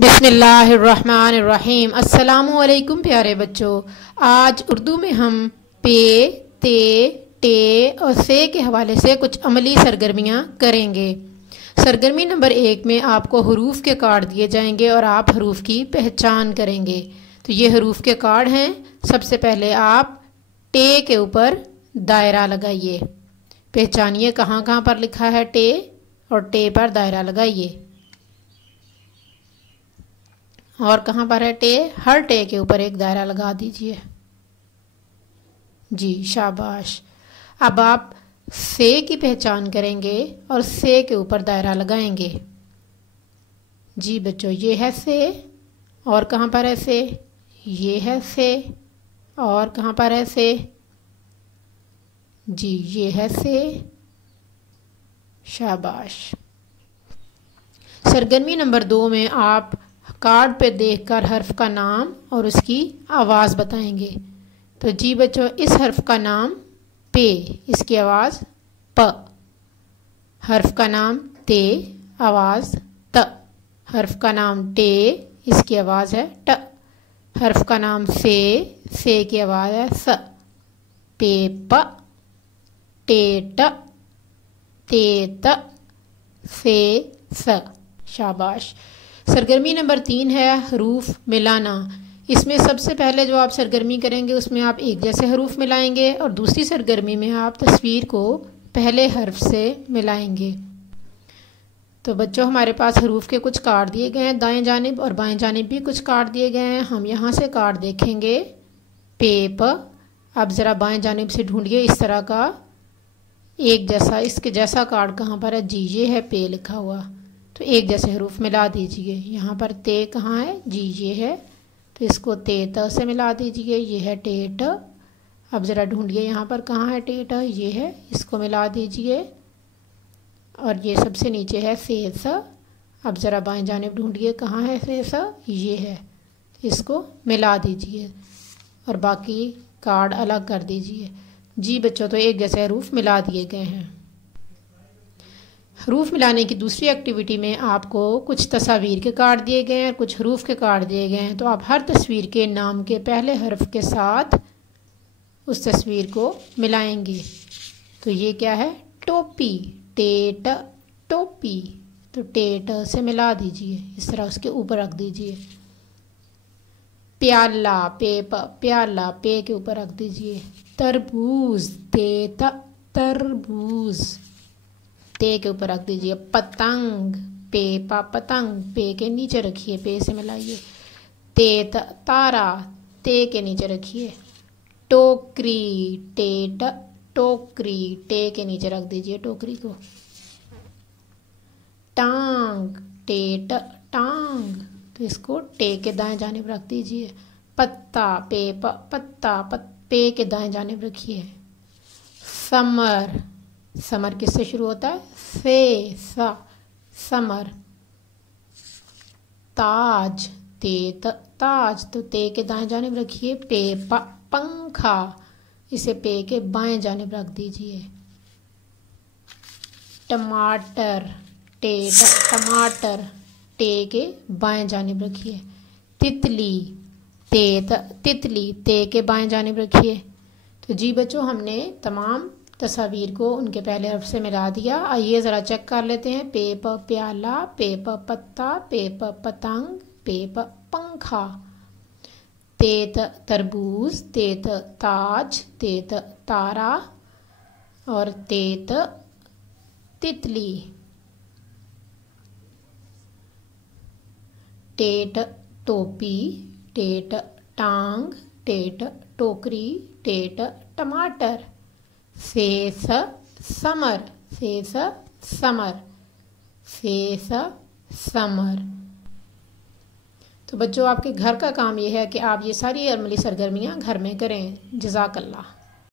बिस्मिल्लाहिर्रहमानिर्रहीम। अस्सलामुअलैकुम प्यारे बच्चों। आज उर्दू में हम पे, ते, टे और से के हवाले से कुछ अमली सरगर्मियाँ करेंगे। सरगर्मी नंबर 1 में आपको हरूफ के कार्ड दिए जाएंगे और आप हरूफ की पहचान करेंगे। तो ये हरूफ के कार्ड हैं। सबसे पहले आप टे के ऊपर दायरा लगाइए, पहचानिए कहाँ कहाँ पर लिखा है टे, और टे पर दायरा लगाइए। और कहाँ पर है टे, हर टे के ऊपर एक दायरा लगा दीजिए। जी शाबाश। अब आप से की पहचान करेंगे और से के ऊपर दायरा लगाएंगे। जी बच्चों, ये है से, और कहाँ पर है से, ये है से, और कहाँ पर है से, जी ये है से। शाबाश। सरगर्मी नंबर 2 में आप कार्ड पे देखकर हर्फ का नाम और उसकी आवाज़ बताएंगे। तो जी बच्चों, इस हर्फ का नाम पे, इसकी आवाज़ प। हर्फ का नाम ते, आवाज़ त। हर्फ का नाम टे, इसकी आवाज़ है ट। हर्फ का नाम से की आवाज़ है स। पे प, टे ट, ते त, से स। शाबाश। सरगर्मी नंबर 3 है हरूफ मिलाना। इसमें सबसे पहले जो आप सरगर्मी करेंगे उसमें आप एक जैसे हरूफ मिलाएंगे, और दूसरी सरगर्मी में आप तस्वीर को पहले हर्फ से मिलाएंगे। तो बच्चों, हमारे पास हरूफ के कुछ कार्ड दिए गए हैं, दाएं जानिब और बाएं जानिब भी कुछ कार्ड दिए गए हैं। हम यहाँ से कार्ड देखेंगे पे प। अब ज़रा बाएं जानिब से ढूंढिए इस तरह का एक जैसा, इसके जैसा कार्ड कहाँ पर है, जी ये है पे लिखा हुआ। तो एक जैसे हरूफ मिला दीजिए। यहाँ पर ते कहाँ है, जी ये है, तो इसको ते त से मिला दीजिए। ये है टे ट। अब ज़रा ढूंढिए यहाँ पर कहाँ है टे ट, ये है, इसको मिला दीजिए। और ये सबसे नीचे है से स। अब ज़रा बाएं जानिब ढूंढिए कहाँ है से स, ये है, इसको मिला दीजिए और बाकी कार्ड अलग कर दीजिए। जी बच्चों, तो एक जैसे हरूफ मिला दिए गए हैं। हरूफ मिलाने की दूसरी एक्टिविटी में आपको कुछ तस्वीर के कार्ड दिए गए हैं और कुछ हरूफ के कार्ड दिए गए हैं। तो आप हर तस्वीर के नाम के पहले हर्फ के साथ उस तस्वीर को मिलाएंगे। तो ये क्या है, टोपी, टे ट टोपी। तो टे ट से मिला दीजिए, इस तरह उसके ऊपर रख दीजिए। प्याला, पे प, प्याला, पे के ऊपर रख दीजिए। तरबूज, ते त तरबूज, ते के ऊपर रख दीजिए। पतंग, पे पा पतंग, पे के नीचे रखिए, पे से मिलाइए। ते त तारा, ते के नीचे रखिए। टोकरी, टे ट टोकरी, टे के नीचे रख दीजिए टोकरी को। टांग, टे ट टांग, तो इसको टे के दाएं जानिब रख दीजिए। पत्ता, पे प पत्ता, पे के दाएं जानिब रखिए। समर, समर किससे शुरू होता है, से सा, समर। ताज, ते त ताज, तो ते के दाएं जानिब रखिए। पे प पंखा, इसे पे के बाएं जानिब रख दीजिए। टमाटर, टे ट टमाटर, टे के बाएं जानिब रखिए। तितली, ते त तितली, ते के बाएं जानिब रखिए। तो जी बच्चों, हमने तमाम तस्वीर को उनके पहले हर्फ से मिला दिया। आइए ज़रा चेक कर लेते हैं। पे प प्याला, पे प पत्ता, पे प पतंग, पे प पंखा। ते त तरबूज, ते त ताज, ते त तारा, और ते त तितली। टे ट टोपी, टे ट टांग, टे ट टोकरी, टे ट टमाटर। से स समर, से स समर, से स समर। तो बच्चों, आपके घर का काम ये है कि आप ये सारी अमली सरगर्मियाँ घर में करें। जज़ाकल्लाह।